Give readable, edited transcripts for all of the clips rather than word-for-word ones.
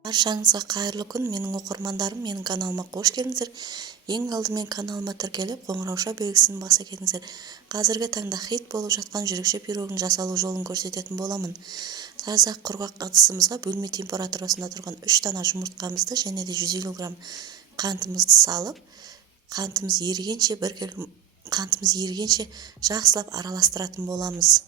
Баршаңызға қайырлы күн, менің оқырмандарым, менің каналыма қош келдіңіздер. Ең алдымен каналыма тіркеліп, қоңырауша белгісін баса кетіңіздер. Қазіргі таңда хит болып жатқан жүрекше пирогын жасалу жолын көрсететін боламын. Таза құрғақ ыдысымызға бөлме температурасында тұрған 3 дана жұмыртқамызды және де 150 грамм қантымызды салып, қантымыз ерігенше жақсылап араластыратын боламыз.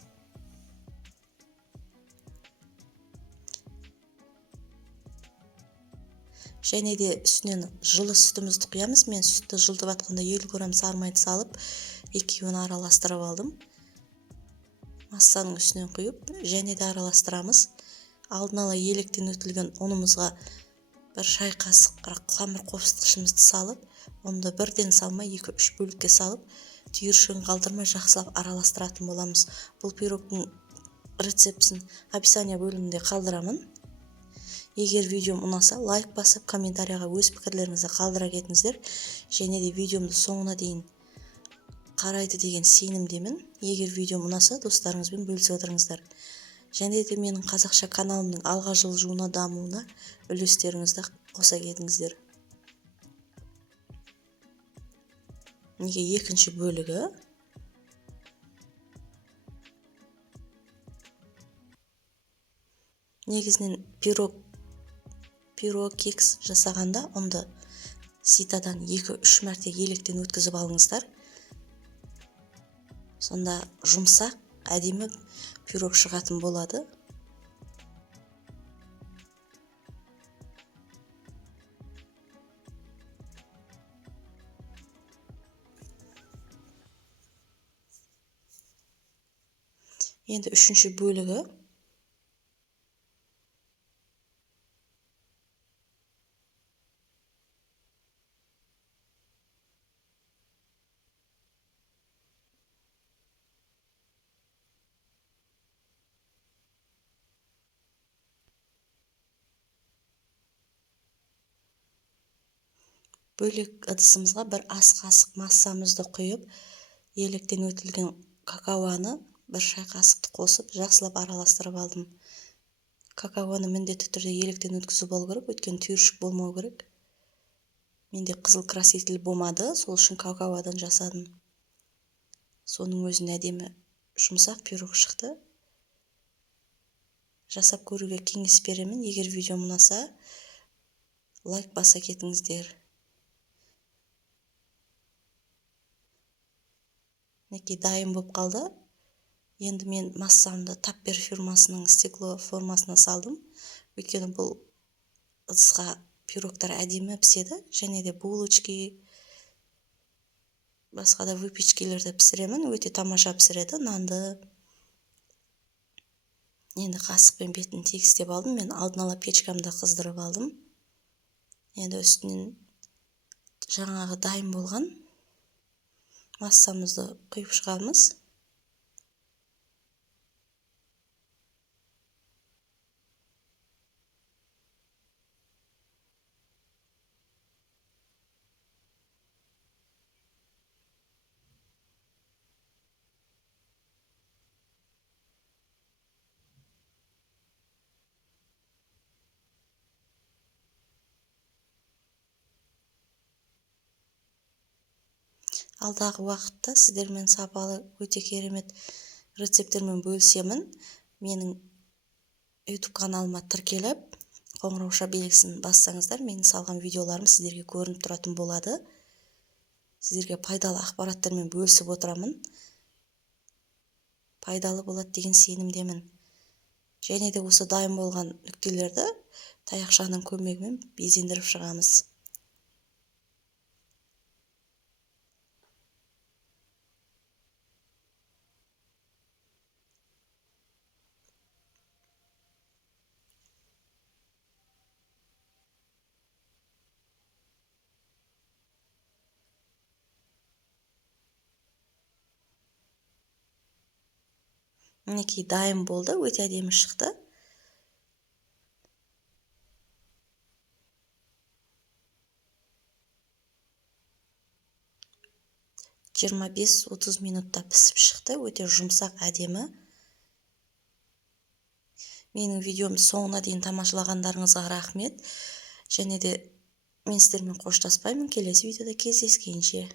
Және де үстінен жылы сүтімізді құямыз. Мен сүтті жылытып атқанда 50 грамм сары майды салып, екеуін араластырып алдым. Массаның үстінен құйып, және де араластырамыз. Алдын ала електен өтілген ұнымызға бір шай қасық қамыр қопсытқышымызды салып, ұнды бірден салмай 2-3 бөлікке салып, түйіршігін қалдырмай жақсылап араластыратын боламыз. Бұл пирогтың рецептісін описание бөлімінде қалдырамын. Егер видеом ұнаса, лайк басып, комментарияға өз пікірлеріңізді қалдыра кетіңіздер. Және де видеомды соңына дейін қарайды деген сенімдемін. Егер видеом ұнаса, достарыңызбен бөлісіп отырыңыздар. Және де менің қазақша каналымның алға жылжуына, дамуына үлестеріңізді қоса кетіңіздер. Неге екінші бөлігі. Негізінен пирог кекс жасағанда ұнды ситадан 2-3 мәрте електен өткізіп алыңыздар. Сонда жұмсақ, әдемі пирог шығатын болады. Енді үшінші бөлігі. Бөлек ыдысымызға бір ас қасық массамызды құйып, електен өтілген какаоны бір шай қасықты қосып, жақсылап араластырып алдым. Какаоны міндетті түрде електен өткізіп болу керек, өйткені түйіршік болмау керек. Менде қызыл краситель болмады, сол үшін какаодан жасадым. Соның өзін әдемі жұмсақ пирог шықты. Жасап көруге кеңес беремін. Егер видеом ұнаса, лайк баса кетіңіздер. Неке дайын болып қалды. Енді мен массамды Таппер фирмасының стекло формасына салдым. Өйткені бұл ыдысқа пирогтар әдемі піседі. Және де булочки, басқа да выпечкелерді пісіремін. Өте тамаша пісіреді, нанды. Енді қасықпен бетін тегістеп алдым. Мен алдын ала печкамды қыздырып алдым. Енді үстінен жаңағы дайын болған массамызды құйып шығамыз. Алдағы уақытта сіздермен сапалы, өте керемет рецепттермен бөлісемін. Менің YouTube каналыма тіркеліп, қоңырауша белгісін бассаңыздар, менің салған видеоларым сіздерге көрініп тұратын болады. Сіздерге пайдалы ақпараттармен бөлісіп отырамын. Пайдалы болады деген сенімдемін. Және де осы дайын болған нүктелерді таяқшаның көмегімен безендіріп шығамыз. Мінекей дайын болды, өте әдемі шықты. Жиырма 25-30 минутта пісіп шықты, өте жұмсақ, әдемі. менің видеомды соңына дейін тамашалағандарыңызға рахмет. Және де мен сіздермен қоштаспаймын. Келесі видеода кездескенше.